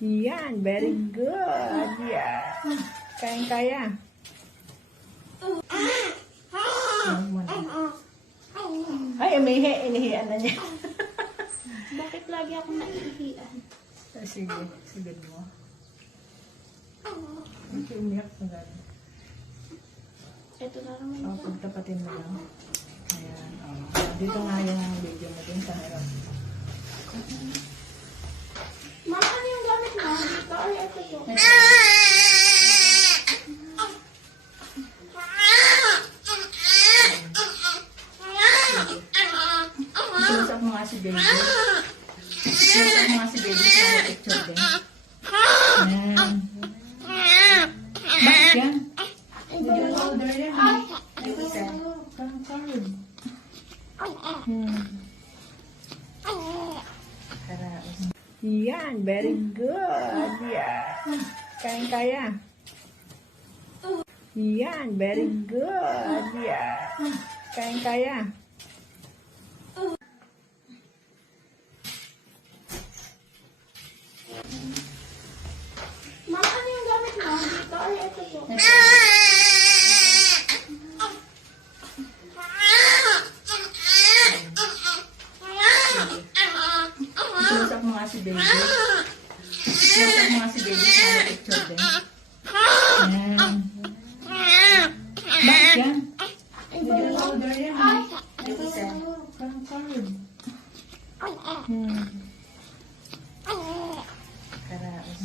Yan, very good. Yeah. Kayang-kaya. Ay, umihi. Inihian na niya. Bakit lagi ako naiihian? Sige, sige mo. Okay, umiyak na gano'n. Ito na naman. O, pagtapatin mo lang. Ayan, o. Dito nga yung video mo din sa harap. Mama, ano yung gamit mo? Dito ay ito po. Close up mo nga si baby. Close up mo nga si baby sa picture din. Ayan. Bakit yan? Video powder yan. Ito sa card. Karaos. Yan, very good. Yeah. Kayang-kaya. Yan, very good. Yeah. Kayang-kaya. Mama, ano yung gamit mo? Dito ay ito po. Close up mo nga si baby. Close up mo nga si baby sa picture din. Ayan. Bakit yan? Video powder yan. Ito sa card. Karaos.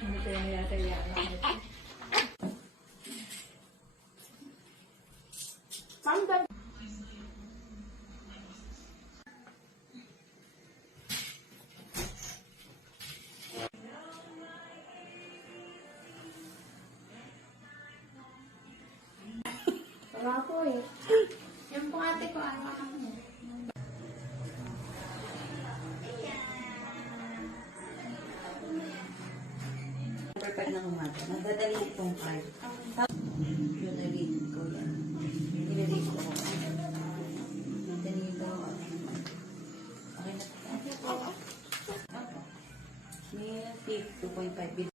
Hindi tayo nayatayaan namin. Sandal. Wala po eh. Yan po ate ko, ano ka mo? Pag ng umaga, magdadali itong card. Yung nalilid ko yan. Nililid ko ko. Magdali ito. Okay na. May 2.5